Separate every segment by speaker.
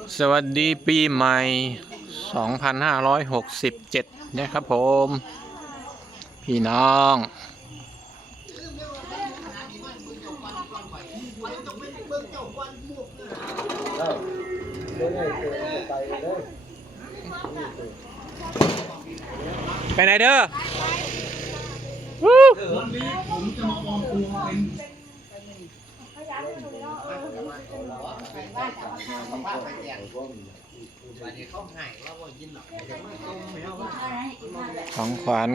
Speaker 1: สวัสดีปีใหม่ 2567 นะครับผม พี่น้องไปไหนเด้อวันนี้ผมจะมาปลอมตัวเป็นของขวัญ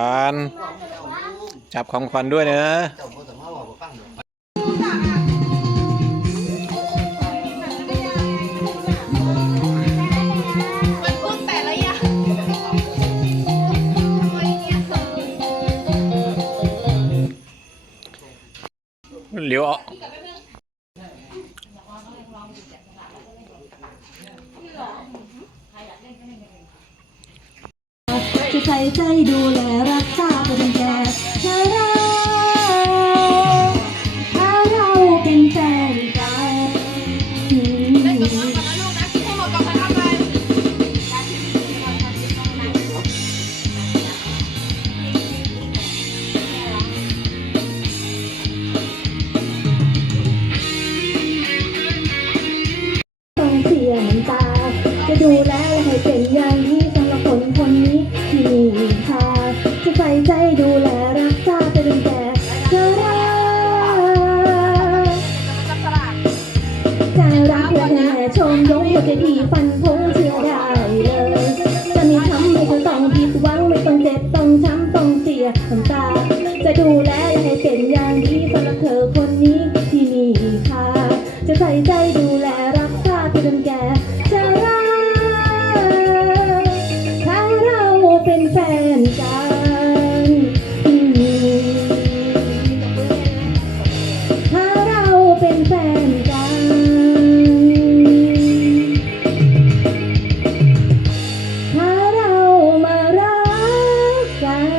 Speaker 1: จับของขวัญด้วยเนอะเหลียว
Speaker 2: จะใส่ใจดูแลรักษาเป็นแก่ถ้าเราเป็นแฟนกันตั้งใจต้องเสียน้ำตาจะดูแลและให้เป็นอย่างนี้สำหรับคนนี้ที่มีค่าจะใส่ใจดูแลรักษาเป็นแก่จะรักและแห่ชมยงหัวใจพี่ฟันพงเชื่อได้เลยจะมีทำให้เธอต้องผิดหวังไม่ต้องเจ็บต้องช้ำต้องเสียน้ำตาจะดูแลและให้เป็นอย่างดีสำหรับเธอคนนี้ที่มีค่าจะใส่ใจดูแลรักษาเป็นแก่จะรักถ้าเราเป็นแฟนกันถ้าเราเป็นแฟนกันถ้าเรามารักกัน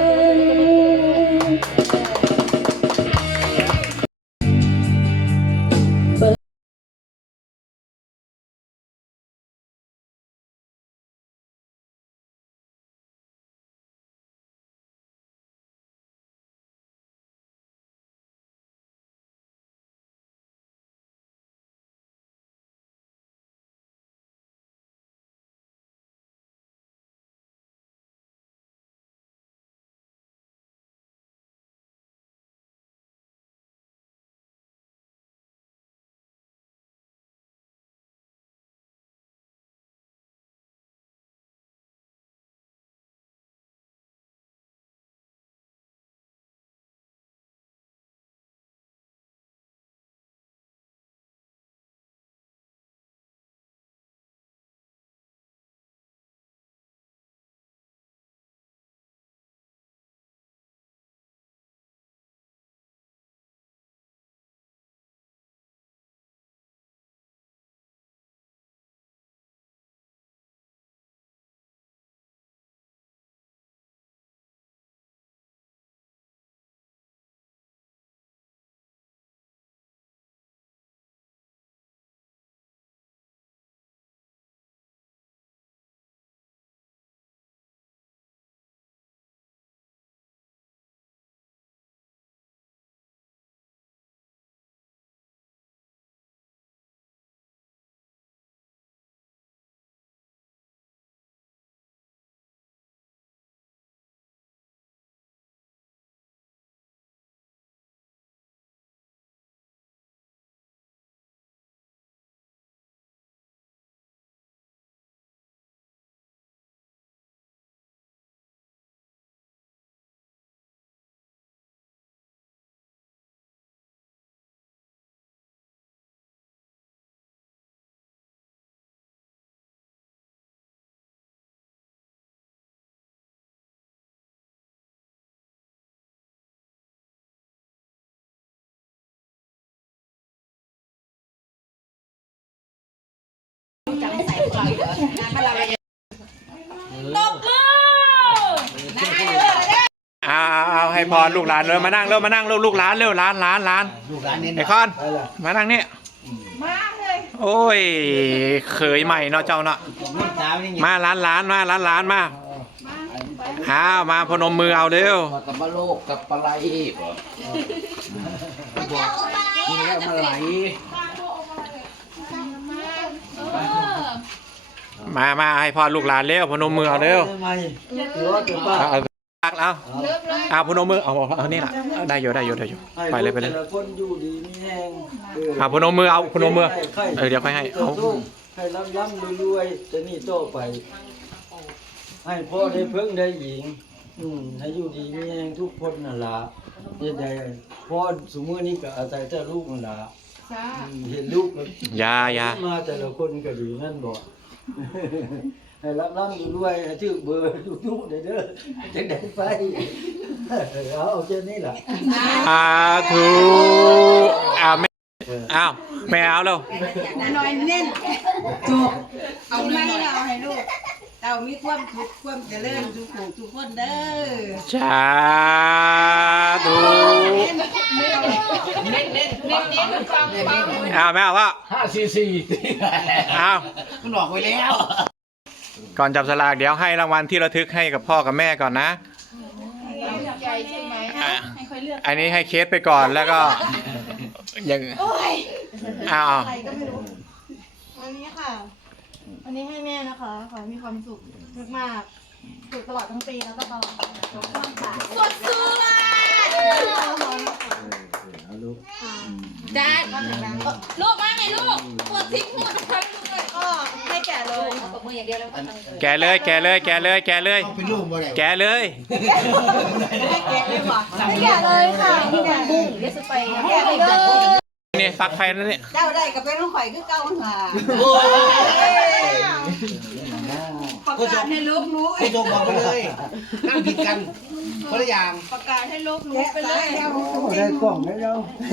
Speaker 1: เอาให้พรลูกหลานเลยมานั่งลูกหลานเร็วหลาน
Speaker 3: ลูกหลานเนี่ย
Speaker 1: ไอคอนมานั่งนี่
Speaker 2: มาเลย
Speaker 1: โอ้ยเคยใหม่เนาะเจ้าเนาะมาร้านมาอ้าวมาพนมมือเอาเร็ว
Speaker 3: กับปลาโลกกับปลาไหลนี่แล้วมาไหล
Speaker 1: มาให้พ่อลูกหลานเร็วพนมมือเอาเร็วเอาพนมมือเอานี่แหละได้อยู่ไปเลย
Speaker 3: คนอยู่ดีมีแห้ง
Speaker 1: เอาพนมมือเดี๋ยวค่อยให้เอา
Speaker 3: ให้ร่ำรวยจะนี่โตไป ให้พ่อได้เพิ่งได้หญิงให้อยู่ดีมีแห้งทุกคนนั่นล่ะยังไงพ่อสมมตินี้ก็อาศัยแต่ลูกนั่นล่ะเห็นลูก
Speaker 1: ยา
Speaker 3: มาแต่ละคนก็ดีนั่นบ่ให้ร่ำรวยให้ถือเบอร์ทุกๆเด้อจะได้ไปเอาเช่นนี้ล่ะ
Speaker 1: ถูไม่เอาแล้ว
Speaker 4: น้อยเน้นจบเอาไม่เราให้ลูกเรามีความทุกข์ความเจริญทุกคนเด้อ
Speaker 1: สาธุไม่เอาว่า
Speaker 3: 544มันบอกไว้แล้ว
Speaker 1: ก่อนจับสลากเดี๋ยวให้รางวัลที่ระทึกให้กับพ่อกับแม่ก่อนนะอันนี้ให้เคสไปก่อนแล้วก็ยัง
Speaker 2: วันนี้ค่ะ วันนี้ให้แม่นะคะ ขอให้มีความสุขมากๆสุขตลอดทั้งปีแล้วก็ตลอดความสายสดชื่น
Speaker 5: จ้าลูกมาไงลูกปวดทิ้งปวดทุกครั้งเลย
Speaker 2: ก็ให้แก่เลย
Speaker 5: ตบมืออย่างเดียวแล้ว
Speaker 1: แกเลยแกเลย
Speaker 3: เป็นลูกบ่ได้
Speaker 1: แกเลย
Speaker 2: ให้แก่เลยว่ะให้แก่เลยค่ะให้แก่บุ้ง
Speaker 5: เดี๋ยวจะไป
Speaker 2: แก่เลย
Speaker 1: นี่ฟักไฟนั่นนี่
Speaker 4: เจ้าได้ก็เป็นลูกข่อยคือเก่าหาประกาศให้ลูกรู้
Speaker 3: ไอ้โดมบอกไปเลยนั่งผิดกันคนละอย่าง
Speaker 4: ประกาศให้ลูกรู้ไปเลย
Speaker 3: ได้กล่องได้แล้ว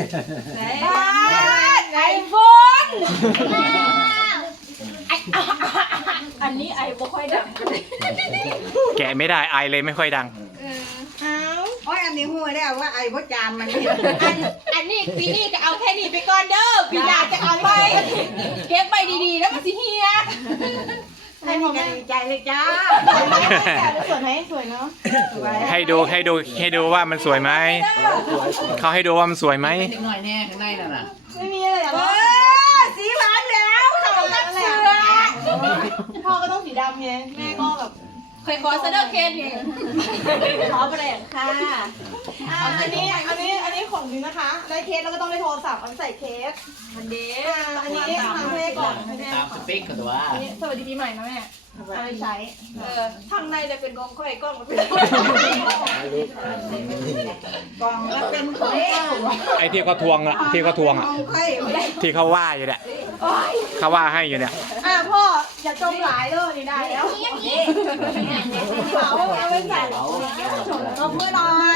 Speaker 5: ไอโฟนอันนี้ไอบ่ค่อยดัง
Speaker 1: แกะไม่ได้ไอเลยไม่ค่อยดัง
Speaker 4: โอ้ยอันนี้หัวได้ว่าไอ้พ่อจานมันนี่
Speaker 5: อันนี้ปีนี้ก็เอาแค่นี้ไปก่อนเด้อปีหน้าจะเอาไปเก็บไปดีๆแล้วมันสิเฮีย
Speaker 4: ให้มีกันใจเลยจ้า
Speaker 2: สวยไหมสวยเนาะ
Speaker 1: ให้ดูว่ามันสวยไหมเขาให้ดูว่ามันสวยไหม
Speaker 3: หน่อยแน่ข้างในนั่นน่ะ
Speaker 2: ไม่มีอะไรหรอ
Speaker 4: สีหวานแล้วเขาตัดเสือ
Speaker 2: พ่อก็ต้องสีดำไงแม่ก็แบบ
Speaker 5: เคยขอเสนอเคสนี่
Speaker 2: ขอแปลงค่ะอันนี้ของจริงนะคะ ได้เคสแล้วก็ต้องได้โทรศัพท์เอาใส่เคส
Speaker 5: มันเด้
Speaker 2: อันนี้ทำให้ก่อนให้แม่
Speaker 3: ตามสเปคกันตัว
Speaker 2: อันนี้สวัสดีปีใหม่นะแม่เอาไปใช้
Speaker 5: ข้างในจะเป็นกองค่อยกล้องมันเป็น
Speaker 4: กล่องแล้วเป็นข่อย
Speaker 1: ไอ้ที่เขาทวงอ่ะที่เขาว่าอยู่เนี่ยเขาว่าให้อยู่เนี่ย
Speaker 2: พ่ออย่าจมหลายเลยนี่ได้แล้วเอาไปใส่ตบมือหน่อย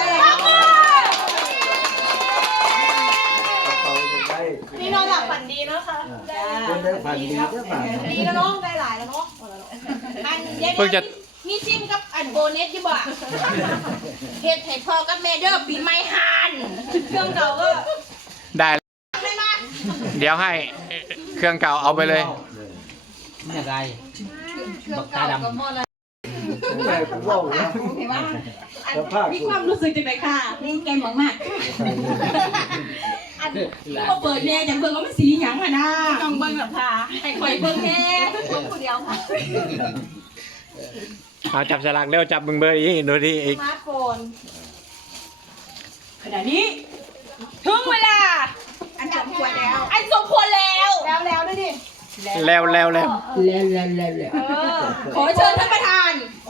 Speaker 2: นี่นอนหลับฝันดีนะคะ
Speaker 3: คนได้พันดีก็ผ่าน
Speaker 2: ดีแล้วเนาะได้หลายแล้วเนาะ
Speaker 5: อันเย็นมีซิมกับอันโบเน็ตอยู่บ่เฮ็ดให้พ่อกับแม่เด้อปีใหม่หัน
Speaker 2: เครื่องเก่าก็
Speaker 1: ได้เดี๋ยวให้เครื่องเก่าเอาไปเลย
Speaker 3: นี่อะไร
Speaker 5: เครื่องเก่ากับหม้อละ
Speaker 3: ไม่ผมว่าแล้ว
Speaker 5: เห็นป่ะ
Speaker 3: สภาพ
Speaker 2: มีความรู้สึกจังไงค่ะ
Speaker 5: นี่แกงมากอันพอเปิดแน่จังเบิ่งว่ามันสีหยังอ่ะนะ
Speaker 2: ต้องเบิ้งแบบค่ะ
Speaker 5: ให้ข่อยเบิ่งแน่เบิ่งผู้เดียวค่ะ
Speaker 1: เอาจับสลากเร็วจับมึงเบอร์อีกดูดิอีก
Speaker 2: สมาร์ทโฟน
Speaker 5: ขณะนี้ถึงเวลา
Speaker 4: อันสมควรแล้ว
Speaker 5: อันสมควรแล้ว
Speaker 2: แล้วด้วยดิ
Speaker 1: แล้ว
Speaker 5: ขอเชิญท่านประธาน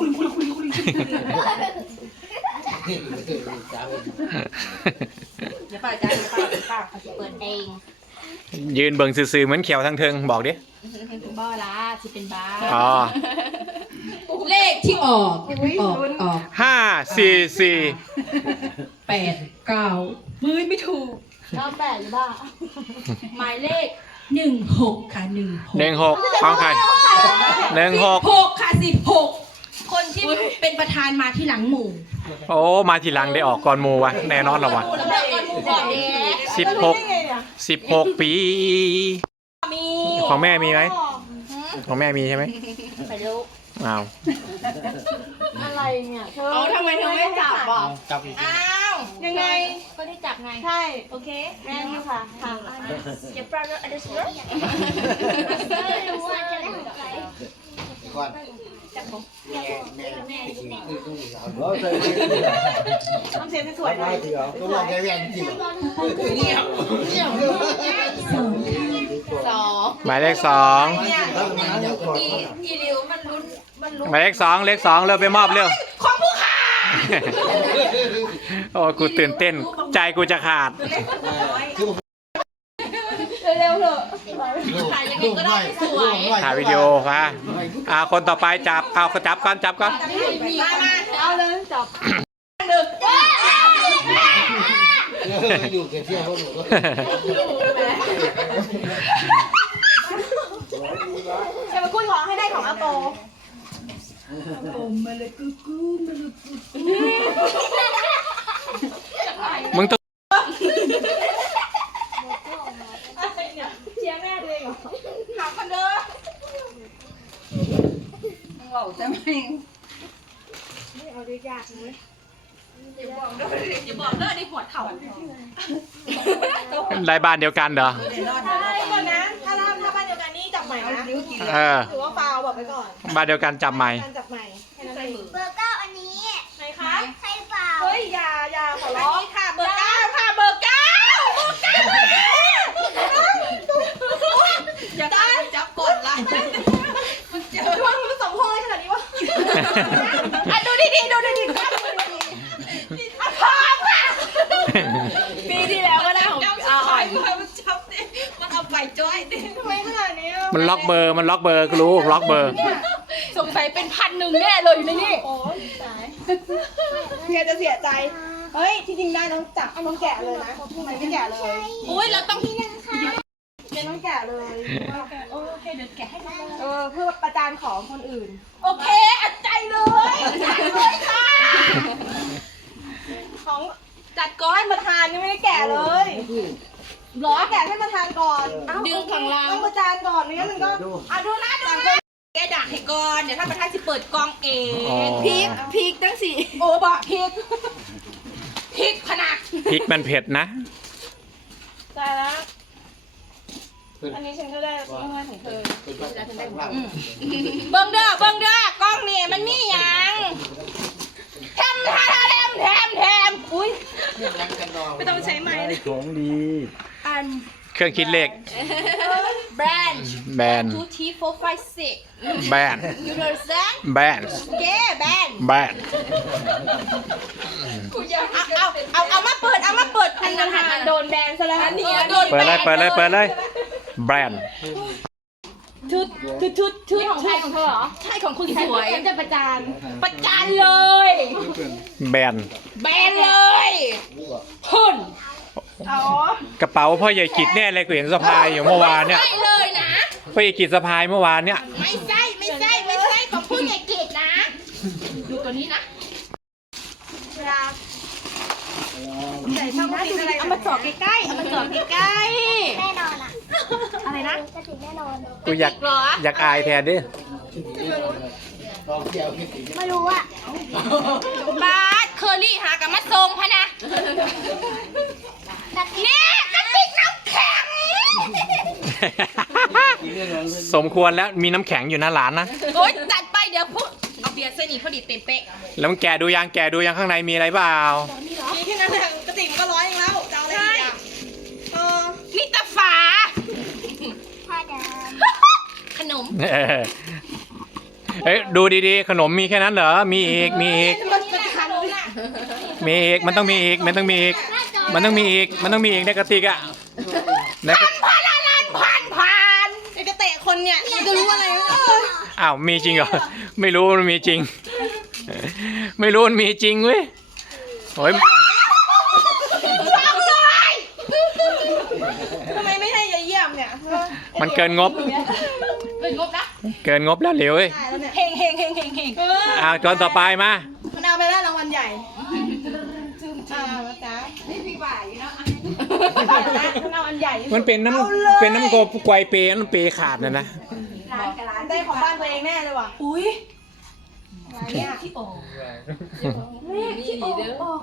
Speaker 5: อย่าป่าจ้าอย่าป่าเขาจะเปิดเอง
Speaker 1: ยืนเบิ่งซื่อๆเหมือนเขียวทั้งเทิงบอกดิ
Speaker 5: บ้าละที่เป็นบ้า
Speaker 1: อ๋อ
Speaker 5: เลขที่ออก
Speaker 1: 544
Speaker 5: 8 9มือไม่ถูก
Speaker 2: 98อยู่บ้า
Speaker 5: หมายเลข16ค่ะ
Speaker 1: 16ของใคร16
Speaker 5: 6ค่ะ16คนที่เป็นประธานมาที่หลังหมู่
Speaker 1: โอ้มาทีหลังได้ออกก่อนหมูวะแน่นอนหรอวะ
Speaker 5: แล้วก่อนหมู่ก่อนเด็ก
Speaker 1: 16ปี
Speaker 5: มี
Speaker 1: ของแม่มีไหมของแม่มีใช่ไหม
Speaker 5: ไปรู้
Speaker 1: อ้าว
Speaker 2: อะไรเนี่ยเธอ
Speaker 5: เอาทำไมเธอไม่จับบอก
Speaker 1: จับ
Speaker 5: อ้าวยังไงก็ได้จับไง
Speaker 2: ใช่
Speaker 5: โอเค
Speaker 2: แม่นี่ค่ะค่ะ
Speaker 5: อย่าปราบอะไรสิเนอะ
Speaker 2: ไม่รู้ว่าจะได้ของใคร
Speaker 6: ก่อน
Speaker 3: เราใส่
Speaker 4: ทำเสียงสวยๆหน่อย
Speaker 3: เถื่อ
Speaker 6: ต้องลองแก้แหวนจริง
Speaker 5: สอง
Speaker 1: หมายเลข2
Speaker 5: อีริวมันลุ้น
Speaker 1: หมายเลข2เลข2เร็วไปมอบเร็ว
Speaker 5: ของผู้ค้า
Speaker 1: โอ้กูตื่นเต้นใจกูจะขาด
Speaker 2: เร็วๆเถอะ
Speaker 5: ถ่ายยังไงก็ได้ไม่สวย
Speaker 1: ถ่ายวิดีโอมาคนต่อไปจับเอาจับก่อนจับก่อน
Speaker 5: มา
Speaker 2: เอาเลยจับ
Speaker 6: อยู่เกี่ยวเที่ยวพวกหนู
Speaker 2: เดี๋ยวมาคุยขอให้ได้ของอาโป
Speaker 1: มึงต้อง
Speaker 2: เชียร์แม่ตัวเองเหรอ
Speaker 5: ถามกันเด้อ
Speaker 4: เว้าแต่ไม่
Speaker 2: เอาดียากเลย
Speaker 5: อย่าบอกเด้อในหัวเข่า
Speaker 1: ได้บ้านเดียวกันเหรอ
Speaker 4: เดี๋ยวนอน
Speaker 2: ใช่ก่อนนะถ้าบ้านเดียวกันนี่จับใหม่นะ
Speaker 4: นิ้วกิน
Speaker 1: เออ
Speaker 2: ถือว่าฟาวบอกไปก่อน
Speaker 1: บ้านเดียวกันจับใหม่
Speaker 2: การจับใหม่แค่นั้นเอง
Speaker 7: เบอร์เก้าอันนี้
Speaker 2: ไหนคะ
Speaker 7: ใช่เปล่า
Speaker 2: เฮ้ยอย่าขอ
Speaker 5: อัน
Speaker 2: ร้อง
Speaker 5: นี้ค่ะเบอร์เก้าค่ะเบอร์เก้าอย่าตายจับกดละ
Speaker 2: ทำไมมันสองห้องเลยขนาดนี้วะ
Speaker 5: ดูดีๆดูดีๆครับพร้อมค่ะ
Speaker 2: ปีที่แล้วก็ได้ของ
Speaker 5: เอาอ่อยมันจับดิมันเอาไปจ้อยดิ
Speaker 2: ทำไมขนาดนี้
Speaker 1: มันล็อกเบอร์กูรู้ล็อกเบอร์
Speaker 5: สงสัยเป็น1,000แน่เลยอยู่ในนี่
Speaker 2: โอ้ยตายเพียจะเสียใจ เฮ้ยที่จริงได้ต้องจับต้องแกะเลยนะทำไมไม่แกะเลย
Speaker 5: อุ้ยเราต้อง
Speaker 2: เพียต้องแกะเลย
Speaker 5: โอเคเดี๋ยวแกะให้ดู
Speaker 2: เพื่อประจานของคนอื่น
Speaker 5: โอเคอัดใจเลยจัดเลยค่ะ
Speaker 2: ของ
Speaker 5: จัดก้อน
Speaker 2: ประธานยังไม่ได้แกะเลยหรอแกะให้ประธานก่อน
Speaker 5: ดึงข้างล่าง
Speaker 2: ต้องประจานก่อนไม่งั้นมันก็
Speaker 5: ดูนะแกดักให้ก่อนเดี๋ยวถ้าประธานจะเปิดกล้องเอง
Speaker 1: อ๋อ
Speaker 5: พริกตั้งสี่โอ้บอกพริกขนาด
Speaker 1: พริกมันเผ็ดนะ
Speaker 2: ตายแล้วอันนี้ฉันก็ได้เงินของเธอ
Speaker 5: เบิ้งเด้อกล้องนี่มันมีหยังแถมอุ้ย
Speaker 2: ไม่ต้องใช้ไม้เลย
Speaker 3: ของดี
Speaker 5: อัน
Speaker 1: เครื่องคิดเลข
Speaker 5: แบรนด์
Speaker 1: แบน
Speaker 5: 2 T 4 5 6
Speaker 1: แบน
Speaker 5: you understand
Speaker 1: แบน
Speaker 5: เก้แบรนด์
Speaker 1: แบน
Speaker 5: เอามาเปิดอันนั้น
Speaker 2: โดนแบนซะแล้ว
Speaker 5: อันนี้โดน
Speaker 1: เปิดเลยแบน
Speaker 2: ชุดของใครของเธอเหรอ
Speaker 5: ใช่ของคุณสวย
Speaker 2: ฉันจะประจาน
Speaker 5: ประจานเลย
Speaker 1: แบน
Speaker 5: แบนเลยพ่น
Speaker 2: อ๋อก
Speaker 1: ระเป๋าพ่อใหญ่กิจแน่เลยกูเห็นสะพายอยู่เมื่อวานเนี่ย
Speaker 5: ใช่เลยนะ
Speaker 1: พ่อใหญ่กิจสะพายเมื่อวานเนี่ย
Speaker 5: ไม่ใช่ของผู้ใหญ่เกดนะ ดูตัวนี้นะ
Speaker 2: เวลาใส่ช่องฟิตอะไร
Speaker 5: เอามาจ่อใกล้ๆเอามาจ่อใกล้
Speaker 7: แน่นอนอ่ะ
Speaker 5: ๆอะไรนะ
Speaker 7: กระติกแน่นอน
Speaker 1: กูอยากอายแทนดิ
Speaker 6: ลองเที่ยวไม่ติด
Speaker 7: ไม่รู้อ่ะ
Speaker 5: บาสเคอรี่หากับมาทรงพะนะเนี่ยกระติกน้ำแข็ง
Speaker 1: สมควรแล้วมีน้ำแข็งอยู่นะหลานนะ
Speaker 5: โอ๊ยจัดไปเดี๋ยวพูดเอาเบียร์เส้นนี้พอดีเต็มเป๊ะ
Speaker 1: แล้วมึงแกะดูยังข้างในมีอะไรเปล่า
Speaker 2: มีแค่นั้นแหละกระติกมันก็ร้อยเองแล้วจะเอาอะไรอีกอ่ะ
Speaker 5: นี่ตาฝา
Speaker 7: พ่อเดิม
Speaker 5: ขนม
Speaker 1: เอ้ยดูดีๆขนมมีแค่นั้นเหรอมีอีก
Speaker 5: มันจะขนมน่ะ
Speaker 1: มันต้องมีอีกในกระติกอะในกระ
Speaker 5: ผ่าน
Speaker 2: ไอ้จะเตะคนเนี่ยมันจะรู้อะไร
Speaker 1: อ้าวมีจริงเหรอไม่รู้มันมีจริง ไม่รู้มันมีจริงเว้ยโอ้ย
Speaker 2: ทำไมไม่ให้ยายเยี่ยมเนี่ย
Speaker 1: มันเกินงบ
Speaker 5: เป็นงบนะ
Speaker 1: เกินงบแล้วเหลวเว้ย
Speaker 2: ตายแล้วเนี่ย
Speaker 5: เฮง
Speaker 1: จอนต่อไปมา
Speaker 2: มันเอาไปแล้วรางวัลใหญ่จ้าจ้า
Speaker 5: นี่พี่บ่ายอยู่เนาะเอาอันใหญ่
Speaker 1: มันเป็นน้ำโกไกวเปย์น้ำเปย์ขาดนะนะ
Speaker 4: ได้ของบ้านตัวเองแน่เลยว่ะ
Speaker 5: อุ้ยเนี่ยที่โอ่เลขที่โอ่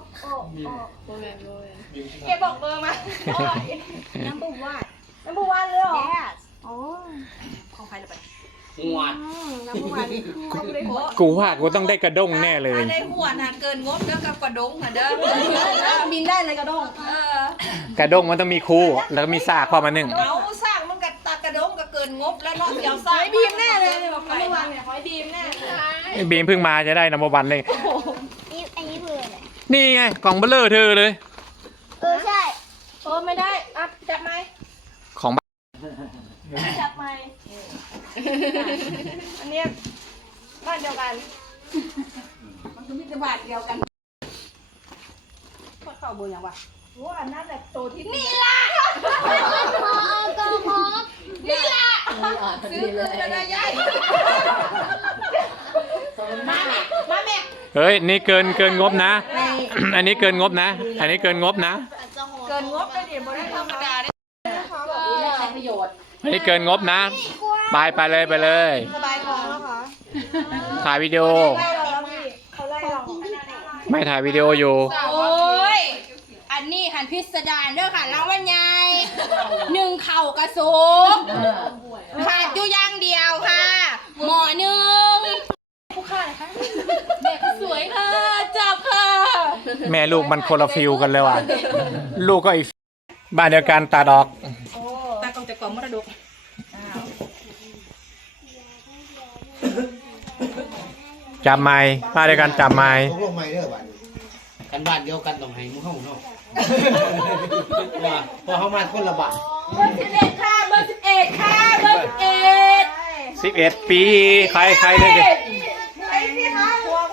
Speaker 5: แกบอกเบอร์มาน้ำบุวาดเลยเหรอ
Speaker 7: โอ้
Speaker 5: ของใครเลยไป
Speaker 6: หัว
Speaker 7: น้ำมัน
Speaker 1: กูว่ากูต้องได้กระด้งแน่เลย
Speaker 5: ได้หัวนะเกินงบเด้อกับกระดงค่ะเด้อ
Speaker 4: บินได้เลยกระด้ง
Speaker 1: กระด้งมันต้องมีคู่แล้วก็มีซากเข้ามาหนึ่ง
Speaker 5: เอาสร้างมันกับตากระดงก็เกินงบแล้วเนาะเดี๋ยวสร้าง
Speaker 4: ไอ้บีมแน่เลยบอกน้ำมันเนี่ยขอให้บีมแน่เลย
Speaker 1: ไอ้บีมเพิ่งมาจะได้นัมเบอร์วันเลย
Speaker 7: นี่อันนี้เบื่อเลย
Speaker 1: นี่ไงกล่องเบลเลอร์เธอเลย
Speaker 7: ใช่
Speaker 5: โอ้ไม่ได้อ่ะจับไหม
Speaker 1: ของบ้าน
Speaker 5: จับไหมอันเนี้ยบ้านเดียวกันมันก็มีแต่บ้านเดียวกันพอเข้าเบอร์ยังวะโอ้อันนั้นแหละโตที่นี่ล่ะ
Speaker 7: พอเอากระหอบ
Speaker 5: นี่ล่ะซื้อจะได้ยัยมาแม่
Speaker 1: เฮ้ยนี่เกินงบนะ อันนี้เกินงบนะ อันนี้เกินงบนะ
Speaker 5: เกินงบได้ดิบ่ได้ธรรมดาได้ใช้ประโยชน์
Speaker 1: อันนี้เกินงบนะไปเลยไปเลย
Speaker 4: สบายท้องแล้วค่ะ
Speaker 1: ถ่ายวิดีโอ
Speaker 4: ไล่เราแล้วพี่เขาไล่เรา
Speaker 1: ไม่ถ่ายวิดีโออยู่
Speaker 5: โอ้ยอันนี้หันพิสดารเด้อค่ะรางวัลใหญ่หนึ่งเข่ากระสุกขาดอยู่อย่างเดียวค่ะ หมอหนึ่งผู้ค่านะคะแม่ก็สวยค่ะจับค่ะ
Speaker 1: แม่ลูกมันคนละฟิลกันเลยว่ะ ลูกก็อีกบ้านเดียวกันตาดอก
Speaker 5: ตากองจากกล่องมรดก
Speaker 1: จับไม้บ้านเดียวกันจับไม้
Speaker 6: ตกลงไม่เด้อบ้านกันบ้านเดียวกันต้องให้มึงเข้าเนาะว่าพอเขามาคนละบ้าน
Speaker 5: เบอร์11ค่ะเบอร์11ค่ะเบอร์11
Speaker 1: 11 ปีใครเลยดิ
Speaker 4: ไอ้พี่คะกลัว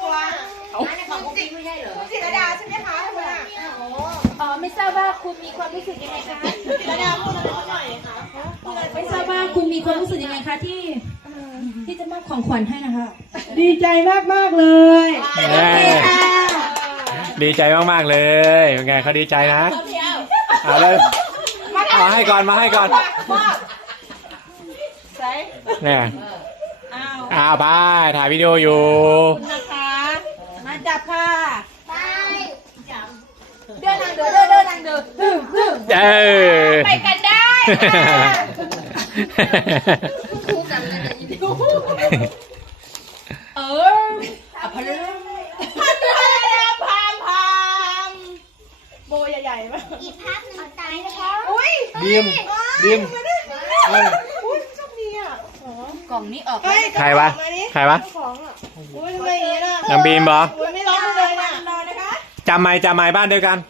Speaker 4: จิตรดาใช่ไหมคะคุณอ่ะ
Speaker 5: อ๋อไม่ทราบว่าคุณมีความรู้สึกยังไงคะ
Speaker 4: จิตรดาพูดอะไรเขาหน่อยค่ะ
Speaker 2: ไม่ทราบว่าคุณมีความรู้สึกยังไงคะที่จะมอบของขวัญให้นะคะ
Speaker 4: ดีใจมากเลย
Speaker 1: แม่ดีใจมากๆเลยเป็นไงเขาดีใจนะ เอาเลยมาให้ก่อนเนี่ยไปถ่ายวิดีโออยู่
Speaker 5: นะคะมาจับค่ะ
Speaker 7: ไป
Speaker 5: เดินนางเดิน
Speaker 1: เออ
Speaker 5: ไปกันได้เอออภัยพามโบใหญ่ๆมาก
Speaker 7: อีกพักหนึ่งตายนะคะ
Speaker 5: อุ้ย
Speaker 6: บีม
Speaker 4: อุ้ยโชคดีอ่ะ
Speaker 5: กล่องนี้ออก
Speaker 1: ใครวะ
Speaker 4: ของอ่ะอุ้ยทำไมอย่างนี้ล่ะ
Speaker 1: น้ำบีมบอ
Speaker 4: อุ้ยไม่ร้องเลยนะนอนนะคะ
Speaker 1: จำไม่บ้านเดียวกัน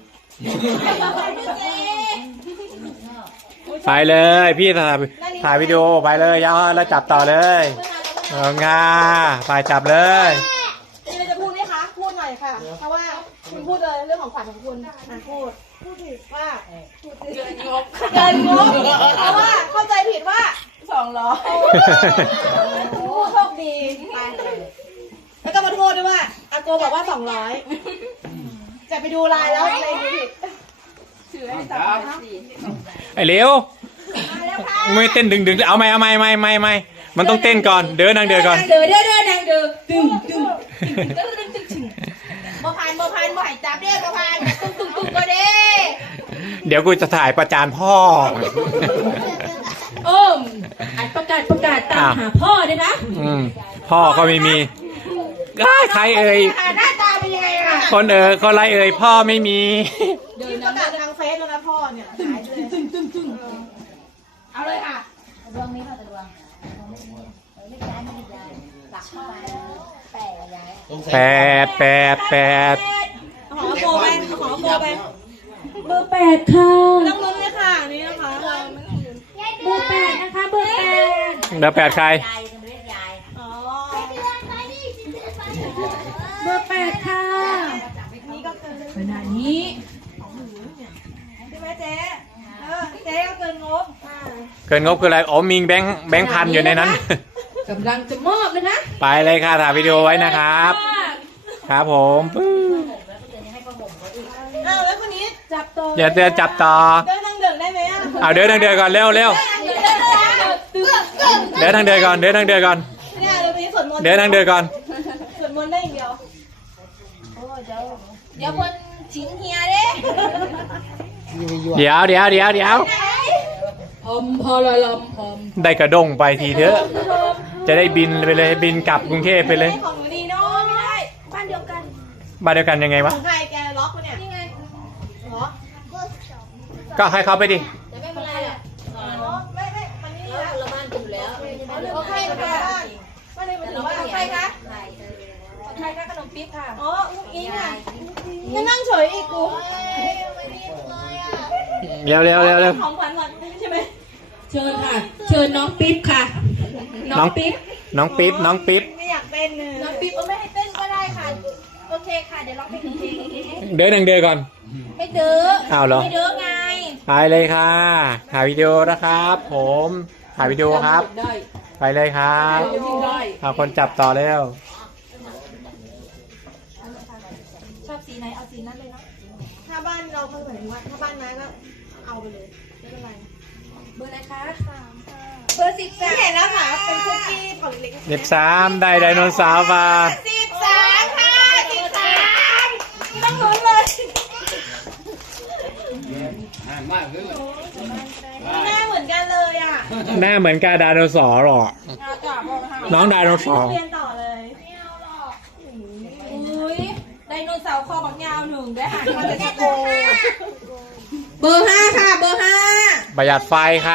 Speaker 1: ไปเลยพี่ถ่ายวิดีโอไปเลยยาวแล้วจับต่อเลยงาไปจับเลย
Speaker 4: มีอะไรจะพูดไหมคะ พูดหน่อยค่ะ เพราะว่าคุณพูดเลยเรื่องของขวัญของคุณพูดผิดว่าเกินงบเพราะว่าเข้าใจผิดว่า200พูดโชคดีไปแล้วก็มาโทษด้วยว่าอาโกบอกว่า200จะไปดูไลน์แล้วอะไรผิด
Speaker 1: ไอ้เหลวไม่เต้นดึงเอาไม่มันต้องเต้นก่อนเดินนางเดินก่อน
Speaker 5: เดินนางเดินตึงบ่ผ่านบ่หายจับเด้บ่ผ่านตุ้งก็เด้
Speaker 1: เดี๋ยวกูจะถ่ายประจานพ่อ
Speaker 2: อันประกาศตามหาพ่อด้วยนะ
Speaker 1: พ่อก็ไม่มีใครเอ่ย
Speaker 5: หน้าตาเป็นยังไงล่ะ
Speaker 1: คนไรเอ่ยพ่อไม่มี
Speaker 4: ที่ประกาศทางเฟซแล้วนะพ่อเนี่ยหายเลย
Speaker 5: เอาเลยค่ะ
Speaker 1: แปด
Speaker 4: ขอโปรไป
Speaker 2: เบอร์8ค่ะ
Speaker 4: ต้องลุ้นเลยค่ะนี่นะคะ
Speaker 2: เบอร์8นะคะเบอร์
Speaker 1: เดี๋ยว8ใคร
Speaker 4: อ๋อ
Speaker 2: 8เบอร์8ค่ะ
Speaker 4: นี่ก็คือ
Speaker 2: ขณะนี้
Speaker 4: ใช่ไหมเจ๊เจ๊ก็เกินงบ
Speaker 1: เกินงบคืออะไรอ๋อมีแบงค์พันอยู่ในนั้น
Speaker 2: กำลังจะมอบเลยนะ
Speaker 1: ไปเลยค่ะถ่ายวิดีโอไว้นะครับ ครับผม
Speaker 4: อ้าวแล้วคนนี้จับตัว
Speaker 1: อย่าจับต่อ
Speaker 4: เดินทาง
Speaker 1: เอาเดินทางเดือก่อนเร็วเร็วเดินทางเดือก่อนเดินทางเดือก่อน
Speaker 4: เนี่ยเดี๋ยวไปสวดมนต์
Speaker 1: เดินทางเดือก่อน
Speaker 4: สวดมนต์ได้อย่างเดียว
Speaker 5: เดี๋ยวคนชิ้นเฮียเด้
Speaker 1: เดี๋ยว
Speaker 5: พอละลมพม
Speaker 1: ได้กระด้งไปทีเถอะจะได้บินไปเลยบินกลับกรุงเทพไปเลย
Speaker 4: ของหนูดีเนาะไม่ได้บ้านเดียวกัน
Speaker 1: บ้านเดียวกันยังไง
Speaker 4: ข
Speaker 1: วะ
Speaker 4: องใครแกล็อกปะเนี่ยนี่ไงล็อก
Speaker 1: ก็ให้เขาไปดิ
Speaker 4: แต่ไม่เป็นไรอ่ะไม่มันนี่นะเราบ้านอยู่แล้วโอเคค่ะบ้านเลยมันถือว่าใครคะใครคะขนมปิ๊บค่ะอ๋อลูกอิงอ่ะยังนั่งเฉยอีกกู
Speaker 1: เร็ว
Speaker 4: ของขวัญก่อนใช่ไหม
Speaker 5: เชิญค่ะ เชิญน้องปิ๊บค่ะ
Speaker 1: น้องปิ๊บน้องปิ๊บ
Speaker 4: ไม่อยากเต้นเลย
Speaker 5: น้องปิ๊บไม่ให้เต้นก็ได้ค่ะ โอเคค่ะ เดี๋ยวร้องเพลงเพลง
Speaker 1: เดินทางเดือก่อน
Speaker 5: ให้เด้อ
Speaker 1: อ้าวเหรอ
Speaker 5: ให้เด้อไง
Speaker 1: ไปเลยค่ะถ่ายวิดีโอนะครับ ผมถ่ายวิดีโอครับ
Speaker 5: ได้
Speaker 1: ไปเลยครับ
Speaker 5: ได้
Speaker 1: เอาคนจับต่อเร็ว
Speaker 5: ชอบสีไหนเอาสีนั้นเลยเนาะ
Speaker 4: ถ้าบ้านเราก็เหมือนว่าถ้าบ้านน้าก็เอาไปเลยไม่เป็นไร
Speaker 5: เบอร์อะไรคะเบอร์13
Speaker 4: ไม่เห็นแล้วค่ะเป็นคุกกี้เผาเล็ก
Speaker 1: 13ได้ไดโนเสาร์มา
Speaker 4: 13ค่ะ13ต้องลุ้นเลย
Speaker 6: มากเลย
Speaker 4: หน้าเหมือนกันเลยอ่ะ
Speaker 1: หน้าเหมือนกับไดโนเสาร์หรอน้องไดโนเสาร์
Speaker 4: เรียนต่อเลย
Speaker 5: อุ้ยไดโนเสาร์คอบักยาวหนึ่งได้ค่ะเขาจะตะโกเบอร์5ค่ะ เบอร์5
Speaker 1: ประหยัดไฟค่ะ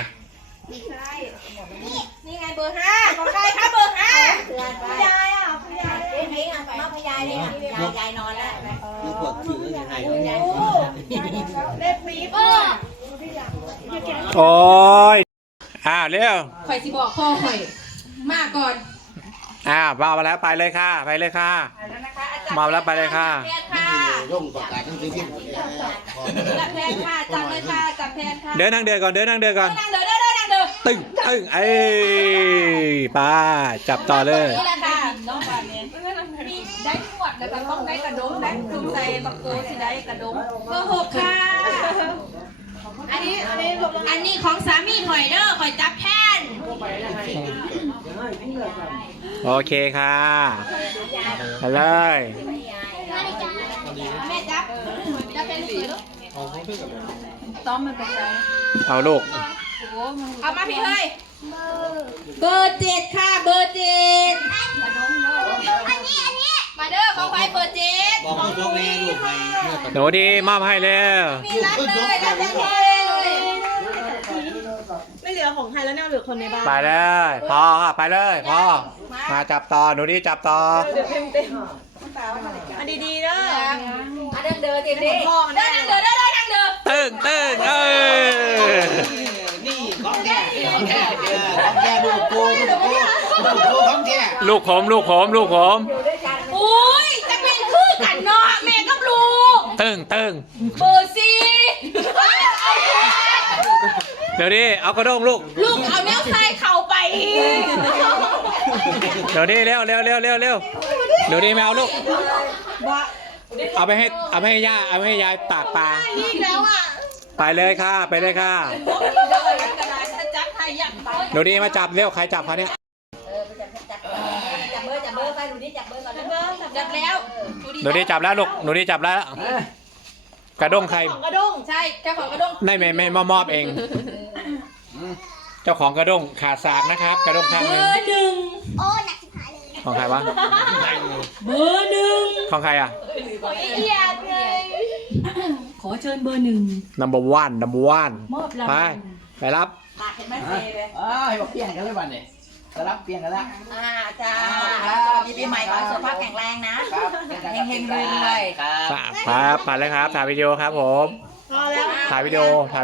Speaker 5: นี่ไงเบอร์5ของใครคะเบอร์5
Speaker 4: คุณยายอ่ะคุณยาย
Speaker 5: มาพยายเลยค่ะยายนอนแล้ว
Speaker 6: คือพวกถือให้
Speaker 4: โอ้เล็บปี๊บ
Speaker 1: โอ้ยเร็ว
Speaker 5: ข่อยสิบอกพ่อข่อยมาก่อน
Speaker 1: มาแล้วไปเลยค่ะไปเลยค่ะมาแล้วไปเลยค่ะ
Speaker 5: แพนค่ะ
Speaker 6: ร่มประกาศทั้งสิ้น
Speaker 5: จับแพนค่ะจับเลยค่ะจับแพนค่ะ
Speaker 1: เดินทางเดือก่อนเดินทางเดือก่อน
Speaker 5: นั่งเด้อเด้อเด้อนั่งเด้อ
Speaker 1: ตึ้งเอ้ยป้าจับต่อเลย
Speaker 5: นี่แหละค่ะน้องบานเนี่ยได้ขวดแล้วก็ต้องได้กระดงได้คุณใส่บักโกสิได้กระดงเบอร์6ค่ะอันนี้ของสามีข่อยเด้อข่อยจับแทน
Speaker 1: โอเคค่ะไปเลย
Speaker 5: แม่จับแทนลูกต้อมมันเป็นไร
Speaker 1: เอาลูก
Speaker 5: เอามาพี่เฮ้ยเบอร์7ค่ะเบอร์7มาเด้อของใครเบอร์7
Speaker 6: บอกพ่อแม่ลูกไป
Speaker 1: หนูดีมอบให้เร็ว
Speaker 5: มีรักเลยรักแท้เลย
Speaker 4: ไม่เหลือของใครแล้วเนี่ยเหลือคนในบ้าน
Speaker 1: ไปเลยพอค่ะไปเลยพอมาจับต่อหนูดีจับต่อ
Speaker 4: เดี๋ยวเต็มอันดีๆเด้อ
Speaker 5: เดินเดินดิดิเดินนั่งเดินเดินนั่งเดิน
Speaker 1: ตึ้งเอ้ย
Speaker 6: นี่ของแก่ของแก่ของแก่ลูกโก้ของแก่
Speaker 1: ลูกผม
Speaker 5: อุ้ยจะเป็นคู่กันเนาะแม่กับลูก
Speaker 1: ตึ้ง
Speaker 5: เบอร์4
Speaker 1: เดี๋ยวดิเอากระด้งลูก
Speaker 5: ลูกเอาแนวทรายเข่าไป
Speaker 1: เดี๋ยวดิเร็วเดี๋ยวดิไม่เอาลูกเอาไปให้ย่าเอาไปให้ยายตากปลา
Speaker 4: อีกแล้วอ่ะ
Speaker 1: ไปเลยค่ะไปเลยค่ะ
Speaker 5: จับใครอยากไป
Speaker 1: หนูดีมาจับเร็วใครจับคะเนี่ย
Speaker 5: จับเบอร์ไปหนูนี่จับเบอร์ก่อนจับแล้ว
Speaker 1: หนูดีจับแล้วลูกหนูดีจับแล้วกระด้งใคร
Speaker 4: ของกระด้ง
Speaker 5: ใช่เจ้าของกระด้ง
Speaker 1: ไม่มอบเอง เจ้าของกระด้งขาดสากนะครับ กระด้งข้าง
Speaker 5: เบ
Speaker 1: หนึ
Speaker 5: อง ร์ 1
Speaker 7: โอ้หนักสิบหายเลย
Speaker 1: ของใครวะ
Speaker 5: เบอร์1
Speaker 1: ของใครอ่ะ
Speaker 4: เอียดไง
Speaker 5: ขอเชิญเบอร์1
Speaker 1: number one
Speaker 5: มอบราง
Speaker 1: ไป
Speaker 5: วัล
Speaker 1: ไปรับ
Speaker 5: เห็นไหมเซเลย
Speaker 6: ให้บอกเปลี่ยนกันเลยวันนี้จะรับเปลี่ยนกันแล้ว
Speaker 5: จ้ามีปีใหม่ขอให้สุขภาพแข็งแรงนะเฮงๆรวย
Speaker 1: ครับไปเลยครับถ่ายวิดีโอครับผม
Speaker 4: พอแล้ว
Speaker 1: ถ่ายวิดีโอ
Speaker 4: ค่ะ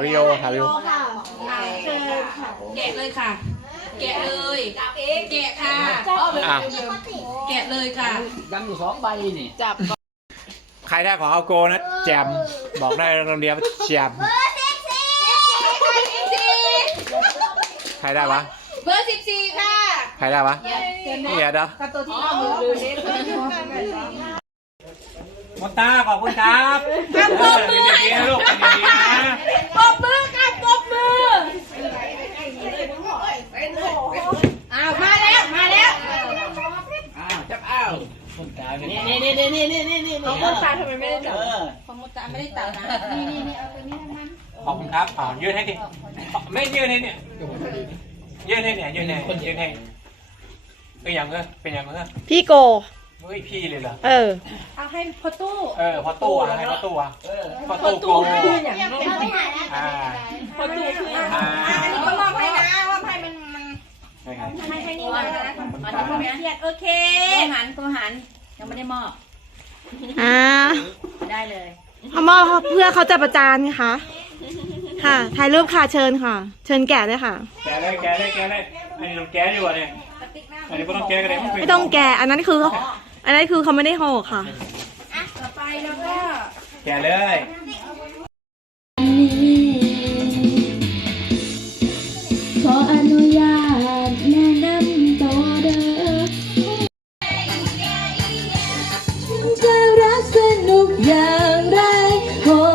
Speaker 5: แกะเลยค่ะ แกะเลยแกะค่ะ
Speaker 1: อ่ะ
Speaker 5: แกะเลยค่ะ
Speaker 6: ยังอยู่2ใบนี่
Speaker 1: ใครได้ของเอาโกนะแจมบอกได้โรงเรียนแจมใครได้วะ
Speaker 5: เบอร์14ค่ะ
Speaker 1: ใครได้วะเดี๋ยว
Speaker 5: กับตัวที่น้องดูดิ
Speaker 1: มนตาขอบคุณครับ
Speaker 5: ปรบมือให้
Speaker 1: ดีๆนะลูกดีๆนะ
Speaker 5: ปรบมือค่ะปรบมือ้าวมาแล้วมาแล้ว
Speaker 6: จับอ้าวคนตายนี่นี่
Speaker 4: เอาคนตายทำไมไม่ได้จับ
Speaker 5: ของมุตตาไม่ได้ตัดนะนี่เอาตัวนี้ให้มัน
Speaker 1: ขอบคุณครับยืนให้ดิไม่ยืนให้เนี่ยยืนให้เนี่ยยืนให้ยืนให้เป็นอย่างเงี้ยเป็นอย่างเงี้ย
Speaker 4: พี่โก
Speaker 1: เฮ้ยพี่เลยเหรอ
Speaker 5: เอาให้พอตู้
Speaker 1: พอตู้ให้พอตู้พอตู้โกง
Speaker 4: คืออย่างนี้
Speaker 7: เอาไปหาแล้ว
Speaker 4: พอตู้คือ
Speaker 5: อันนี้ก็มอบให้นะมอบให้มัน
Speaker 1: ให้
Speaker 5: นี่เลยนะอันนี้ก็ไม่เครียดโอเค
Speaker 8: ตัวหันยังไม่ได้มอบ ได้เลย
Speaker 4: เอามอบเพื่อเขาจะประจานไงคะค่ะถ่ายรูปค่ะเชิญค่ะ เชิญแกะเลยค่ะ
Speaker 1: แกเลยอันนี้ต้องแกอยู่อ่ะเนี่ยอันนี้ก็ต้องแกกันเลย
Speaker 4: ไม่ต้องแกะอันนั้นคือเขาไม่ได้ห่อค่ะ
Speaker 5: ต่อไปแล้วก็
Speaker 1: แกเลย
Speaker 2: ขออนุญาตแนะนำตัวเด้อจะรักสนุกอย่างไรโอ้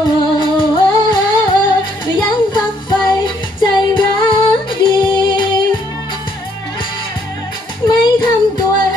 Speaker 2: ก็ยังฝักใฝ่ใจรักดี ไม่ทำตัว